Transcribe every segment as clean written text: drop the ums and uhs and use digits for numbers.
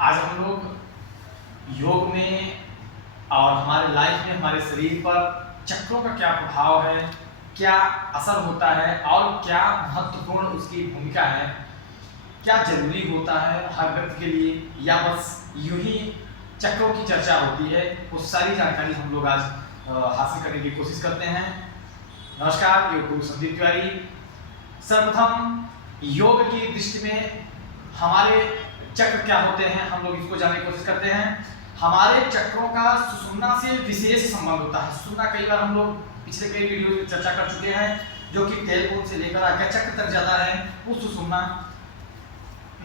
आज हम लोग योग में और हमारे लाइफ में हमारे शरीर पर चक्रों का क्या प्रभाव है, क्या असर होता है और क्या महत्वपूर्ण उसकी भूमिका है, क्या जरूरी होता है हर व्यक्ति के लिए, या बस यूं ही चक्रों की चर्चा होती है, वो सारी जानकारी हम लोग आज हासिल करने की कोशिश करते हैं। नमस्कार, योग गुरु संदीप तिवारी। सर्वप्रथम योग की दृष्टि में हमारे चक्र क्या होते हैं, हम लोग इसको जानने की कोशिश करते हैं। हमारे चक्रों का सुषुम्ना से विशेष संबंध होता है। सुषुम्ना कई बार हम लोग पिछले कई वीडियो में चर्चा कर चुके हैं, जो कि टेलबोन से लेकर आज्ञा चक्र तक जाता है, वो सुषुम्ना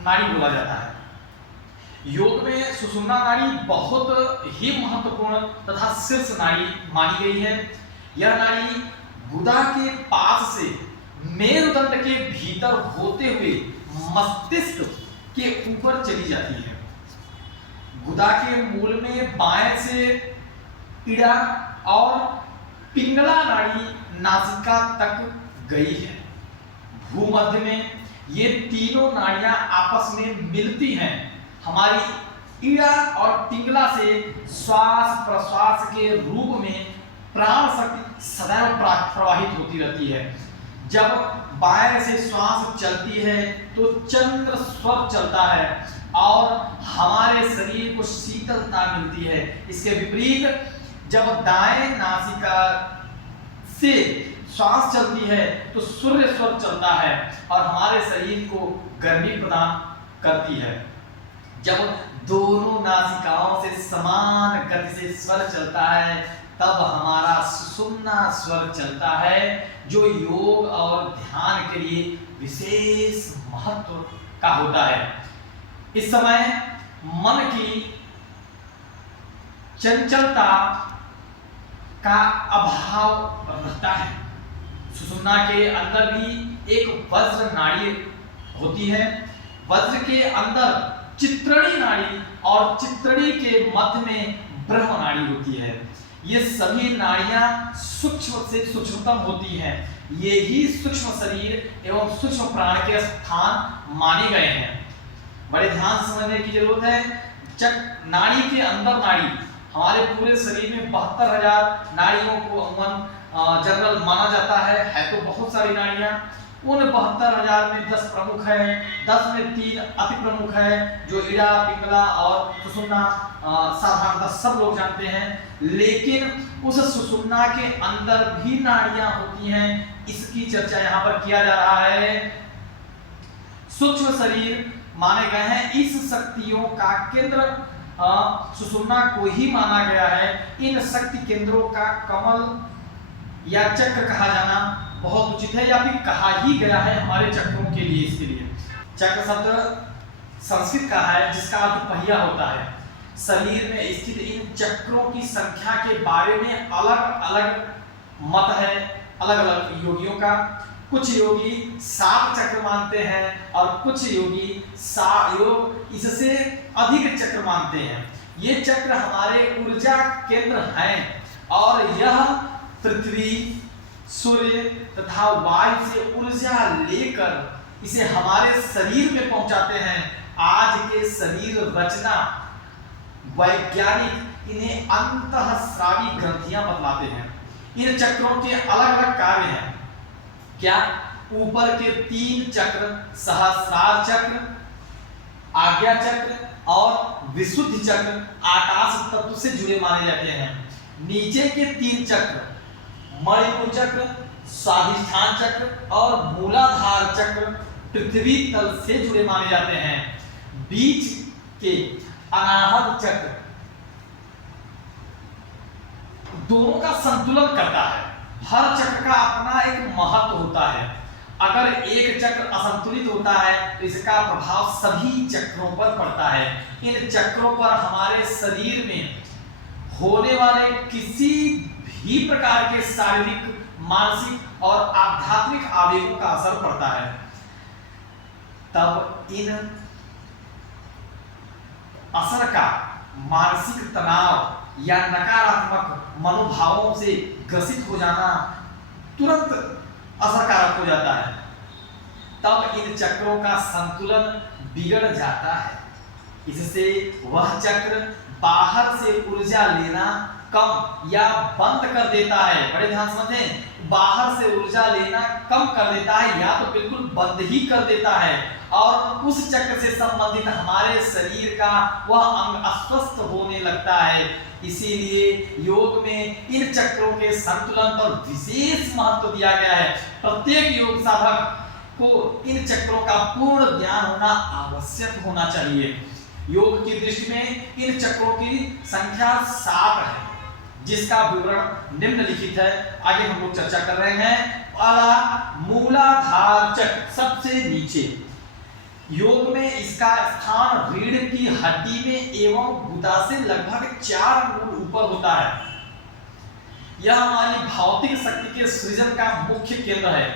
नाड़ी बोला जाता है। योग में सुषुम्ना नाड़ी बहुत ही महत्वपूर्ण तथा शीर्ष नाड़ी मानी गई है। यह नाड़ी गुदा के पास से मेरुदंड के भीतर होते हुए मस्तिष्क के ऊपर चली जाती है। गुदा के मूल में बाएं से इड़ा और पिंगला नाड़ी नासिका तक गई है। भूमध्य में ये तीनों नाड़ियां आपस में मिलती हैं। हमारी इड़ा और पिंगला से श्वास प्रश्वास के रूप में प्राण शक्ति सदैव प्रवाहित होती रहती है। जब बाएं से श्वास चलती है तो चंद्र स्वर चलता है और हमारे शरीर को शीतलता मिलती है। इसके विपरीत जब दाएं नासिका से श्वास चलती है तो सूर्य स्वर चलता है और हमारे शरीर को गर्मी प्रदान करती है। जब दोनों नासिकाओं से समान गति से स्वर चलता है तब हमारा सुषुम्ना स्वर चलता है, जो योग और ध्यान के लिए विशेष महत्व का होता है। इस समय मन की चंचलता का अभाव रहता है। सुषुम्ना के अंदर भी एक वज्र नाड़ी होती है। वज्र के अंदर चित्रणी नाड़ी और चित्रणी के मध्य में ब्रह्म नाड़ी होती है। ये सभी नाड़ियां सूक्ष्म से सूक्ष्मतम होती हैं। ये ही सूक्ष्म शरीर एवं सूक्ष्म प्राण के स्थान माने गए हैं। बड़े ध्यान से समझने की जरूरत है। नाड़ी के अंदर नाड़ी, हमारे पूरे शरीर में 72,000 नाड़ियों को अमूमन जनरल माना जाता है तो बहुत सारी नाड़ियां। उन 72,000 में 10 प्रमुख है, 10 में 3 अति प्रमुख है, जो इड़ा पिंगला और सुषुम्ना साधारणतः सब लोग जानते हैं। लेकिन उस सुषुम्ना के अंदर भी नाड़ियां होती हैं, इसकी चर्चा यहाँ पर किया जा रहा है। सूक्ष्म शरीर माने गए हैं। इस शक्तियों का केंद्र सुषुम्ना को ही माना गया है। इन शक्ति केंद्रों का कमल या चक्र कहा जाना बहुत उचित है, या फिर कहा ही गया है हमारे चक्रों के लिए। इसके लिए चक्र शब्द संस्कृत का है, जिसका अर्थ पहिया होता है। शरीर में स्थित इन चक्रों की संख्या के बारे में अलग अलग मत है, अलग अलग योगियों का। कुछ योगी 7 चक्र मानते हैं और कुछ योगी इससे अधिक चक्र मानते हैं। ये चक्र हमारे ऊर्जा केंद्र हैं और यह पृथ्वी, सूर्य तथा वायु से ऊर्जा लेकर इसे हमारे शरीर में पहुंचाते हैं। आज के शरीर रचना वैज्ञानिक इन्हें अंतःस्रावी ग्रंथियां बतलाते हैं। इन चक्रों के अलग अलग कार्य हैं। क्या? ऊपर के 3 चक्र सहस्रार चक्र, आज्ञा चक्र और विशुद्धि चक्र आकाश तत्व से जुड़े माने जाते हैं। नीचे के 3 चक्र मणिपुर चक्र, स्वाधिष्ठान चक्र और मूलाधार चक्र पृथ्वी तल से जुड़े माने जाते हैं। बीच के अनाहत चक्र दोनों का संतुलन करता है। हर चक्र का अपना एक महत्व होता है। अगर एक चक्र असंतुलित होता है तो इसका प्रभाव सभी चक्रों पर पड़ता है। इन चक्रों पर हमारे शरीर में होने वाले किसी भी प्रकार के शारीरिक, मानसिक और आध्यात्मिक आवेगों का असर पड़ता है। तब इन असर का मानसिक तनाव या नकारात्मक मनोभावों से ग्रसित हो जाना तुरंत असरकारक हो जाता है। तब इन चक्रों का संतुलन बिगड़ जाता है। इससे वह चक्र बाहर से ऊर्जा लेना कम या बंद कर देता है। बड़े ध्यान से समझें, बाहर से ऊर्जा लेना कम कर देता है या तो बिल्कुल बंद ही कर देता है, और उस चक्र से संबंधित हमारे शरीर का वह अंग अस्वस्थ होने लगता है। इसीलिए योग में इन चक्रों के संतुलन पर विशेष महत्व दिया गया है। प्रत्येक योग साधक को इन चक्रों का पूर्ण ज्ञान होना आवश्यक होना चाहिए। योग की दृष्टि में इन चक्रों की संख्या 7 है, जिसका विवरण निम्नलिखित है। आगे हम लोग चर्चा कर रहे हैं। पहला मूलाधार चक्र, सबसे नीचे। योग में इसका स्थान रीढ़ की हड्डी में एवं गुदा से लगभग 4 अंगुल ऊपर होता है। यह हमारी भौतिक शक्ति के सृजन का मुख्य केंद्र है।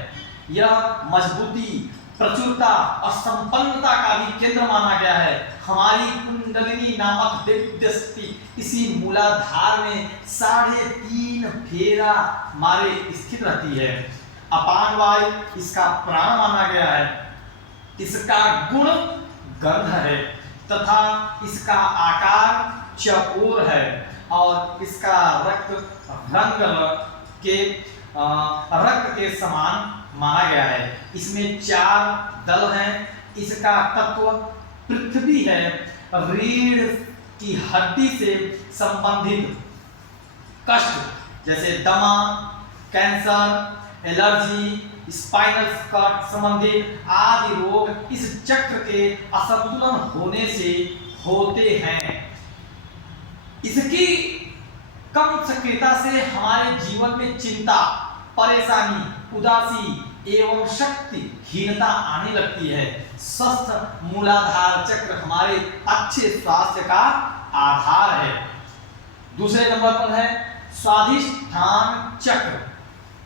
यह मजबूती, प्रचुरता और संपन्नता का भी केंद्र माना गया है। हमारी कुंडलिनी नामक दिव्य शक्ति इसी मूलाधार में 3.5 फेरा मारे स्थित रहती है। अपान वायु इसका प्राण माना गया है। इसका गुण गंध है तथा इसका आकार चौकोर है, और इसका रक्त रंग के समान माना गया है। इसमें 4 दल हैं। इसका तत्व पृथ्वी है। रीढ़ की हड्डी से संबंधित कष्ट जैसे दमा, कैंसर, एलर्जी, स्पाइनल कॉर्ड संबंधित आदि रोग इस चक्र के असंतुलन होने से होते हैं। इसकी कम सक्रियता से हमारे जीवन में चिंता, परेशानी, उदासी एवं शक्तिहीनता आने लगती है। स्वस्थ मूलाधार चक्र हमारे अच्छे स्वास्थ्य का आधार है। दूसरे नंबर पर है स्वाधिष्ठान चक्र।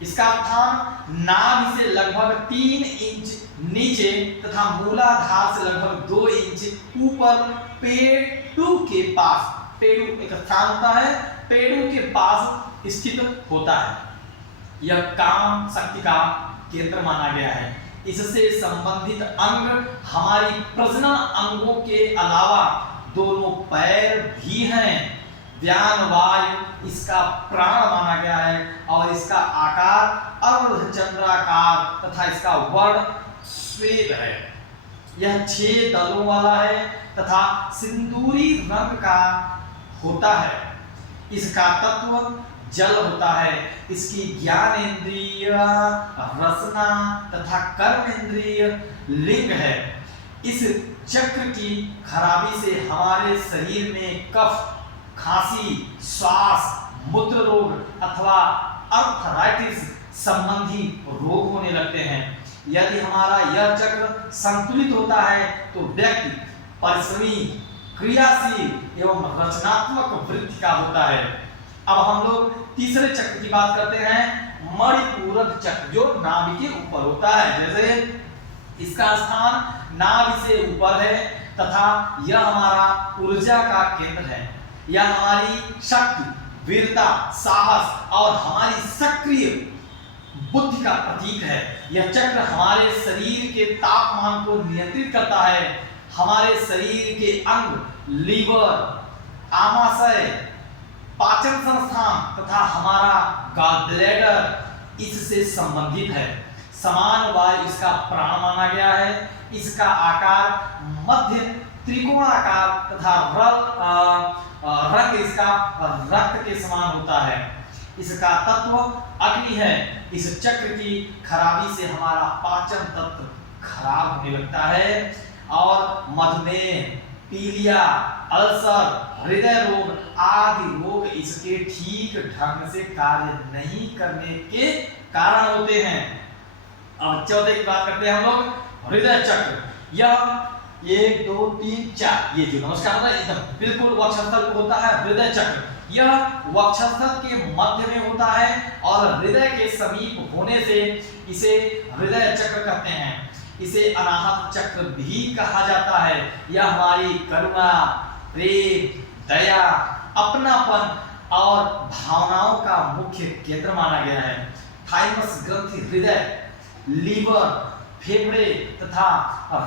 इसका स्थान नाभि से लगभग 3 इंच नीचे तथा मूलाधार से लगभग 2 इंच ऊपर पेड़ू के पास, पेड़ू एक स्थान होता है, पेड़ू के पास स्थित होता है। यह काम शक्ति का केंद्र माना गया है। इससे संबंधित अंग हमारी प्रजनन अंगों के अलावा दोनों पैर भी हैं। व्यान वायु इसका प्राण माना गया है, और इसका आकार अर्धचंद्राकार तथा इसका वर्ण श्वेत है। यह 6 दलों वाला है तथा सिंदूरी रंग का होता है। इसका तत्व जल होता है। इसकी ज्ञानेंद्रिय, रसना तथा कर्मेंद्रिय लिंग है। इस चक्र की खराबी से हमारे शरीर में कफ, खांसी, श्वास, मूत्र रोग अथवा अर्थराइटिस संबंधी रोग होने लगते हैं। यदि हमारा यह चक्र संतुलित होता है तो व्यक्ति परिश्रमी, क्रियाशील एवं रचनात्मक वृत्ति का होता है। अब हम लोग तीसरे चक्र की बात करते हैं, मणिपूरक चक्र, जो नाभि के ऊपर होता है। जैसे इसका स्थान नाभि से ऊपर है तथा यह हमारा ऊर्जा का केंद्र है। यह हमारी शक्ति, वीरता, साहस और हमारी सक्रिय बुद्धि का प्रतीक है। यह चक्र हमारे शरीर के तापमान को नियंत्रित करता है। हमारे शरीर के अंग, लीवर, आमाशय, पाचन संस्थान तथा हमारा गॉल ब्लैडर इससे संबंधित है। समान वायु इसका प्राण माना गया है। इसका आकार मध्य त्रिकोणाकार तथा रंग इसका रक्त के समान होता है। इसका तत्व अग्नि है। इस चक्र की खराबी से हमारा पाचन तंत्र खराब होने लगता है, और मधुमेह, पीलिया, अल्सर, हृदय रोग आदि रोग इसके ठीक ढंग से कार्य नहीं करने के कारण होते हैं। अब चौथे की बात करते हैं हम लोग, हृदय चक्र। यह 1 2 3 4 ये जो नमस्कार है एकदम बिल्कुल वक्षस्थल पर होता है हृदय चक्र। यह वक्षस्थल के मध्य में होता है और हृदय के समीप होने से इसे हृदय चक्र कहते हैं। इसे अनाहत चक्र भी कहा जाता है। यह हमारी करुणा, प्रेम, दया, अपनापन और भावनाओं का मुख्य केंद्र माना गया है। थाइमस ग्रंथि हृदय, लीवर, फेफड़े तथा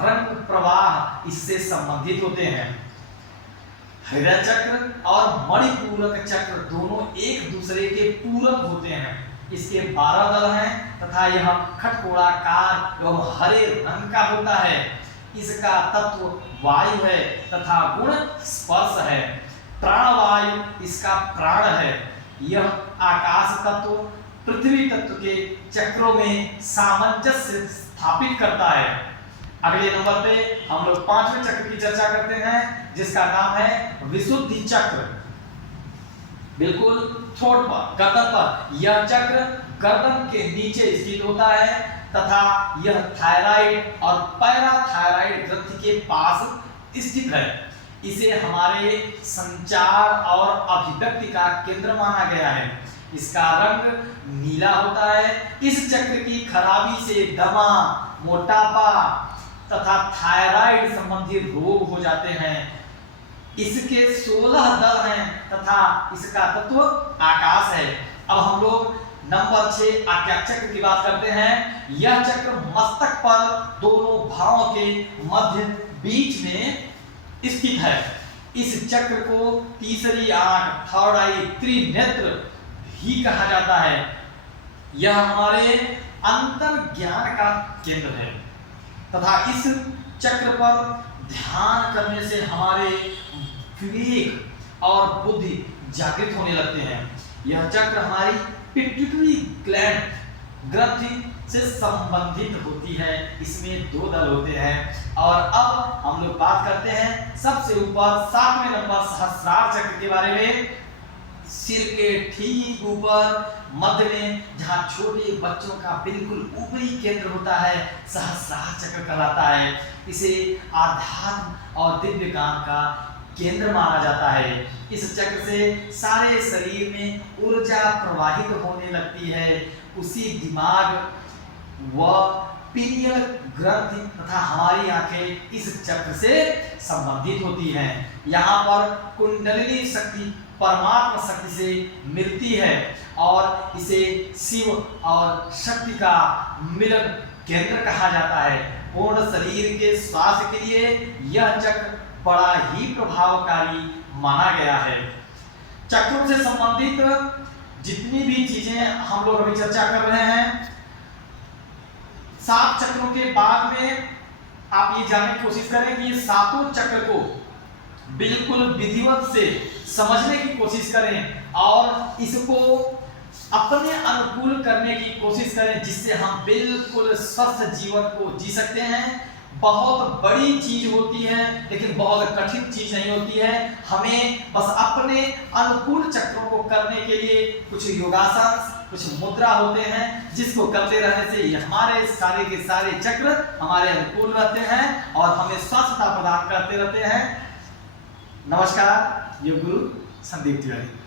रक्त प्रवाह इससे संबंधित होते हैं। हृदय चक्र और मणिपूरक चक्र दोनों एक दूसरे के पूरक होते हैं। इसके 12 दल हैं तथा यह खटकोणाकार एवं हरे रंग का होता है। इसका तत्व वायु है तथा गुण स्पर्श है। प्राणवायु इसका प्राण है। यह आकाश तत्व पृथ्वी तत्व के चक्रों में सामंजस्य स्थापित करता है। अगले नंबर पे हम लोग 5वें चक्र की चर्चा करते हैं, जिसका नाम है विशुद्धि चक्र। बिल्कुल थ्रोट पर, गर्दन पर यह चक्र गर्दन के नीचे स्थित होता है तथा यह थायराइड और पैराथायराइड ग्रंथि के पास स्थित है। इसे हमारे संचार और अभिव्यक्ति का केंद्र माना गया है। इसका रंग नीला होता है। इस चक्र की खराबी से दमा, मोटापा तथा थायराइड संबंधी रोग हो जाते हैं। इसके 16 दल हैं तथा इसका तत्व आकाश है। अब हम लोग नंबर 6 आज्ञा चक्र की बात करते हैं। यह चक्र मस्तक पर दोनों भावों के मध्य बीच में स्थित है। इस चक्र को तीसरी आंख, थर्ड आई, त्रिनेत्र भी कहा जाता है। यह हमारे अंतर ज्ञान का केंद्र है तथा इस चक्र पर ध्यान करने से हमारे विवेक और बुद्धि जागृत होने लगते हैं। यह चक्र हमारी पिट्यूटरी ग्लैंड ग्रंथि से संबंधित होती है। इसमें 2 दल होते हैं। और अब हम लोग बात करते हैं सबसे ऊपर 7वें नंबर सहस्रार चक्र के बारे में। सिर के ठीक ऊपर मध्य में जहां छोटे बच्चों का बिल्कुल ऊपरी केंद्र होता है, सहस्रार चक्र कहलाता है। इसे आध्यात्म और दिव्य ज्ञान का केंद्र माना जाता है। इस चक्र से सारे शरीर में ऊर्जा प्रवाहित होने लगती है। उसी दिमाग व पीनियल ग्रंथि तथा हमारी आंखें इस चक्र से संबंधित होती हैं। यहाँ पर कुंडलिनी शक्ति परमात्मा शक्ति से मिलती है और इसे शिव और शक्ति का मिलन केंद्र कहा जाता है। पूर्ण शरीर के स्वास्थ्य के लिए यह चक्र बड़ा ही प्रभावकारी माना गया है। चक्रों से संबंधित जितनी भी चीजें हम लोग अभी चर्चा कर रहे हैं, 7 चक्रों के बाद में आप ये जानने की कोशिश करें कि ये 7 चक्र को बिल्कुल विधिवत से समझने की कोशिश करें और इसको अपने अनुकूल करने की कोशिश करें, जिससे हम बिल्कुल स्वस्थ जीवन को जी सकते हैं। बहुत बड़ी चीज होती है लेकिन बहुत कठिन चीज नहीं होती है। हमें बस अपने अनुकूल चक्रों को करने के लिए कुछ योगासन, कुछ मुद्रा होते हैं, जिसको करते रहने से हमारे सारे के सारे चक्र हमारे अनुकूल रहते हैं और हमें स्वस्थता प्रदान करते रहते हैं। नमस्कार, योग गुरु संदीप तिवारी।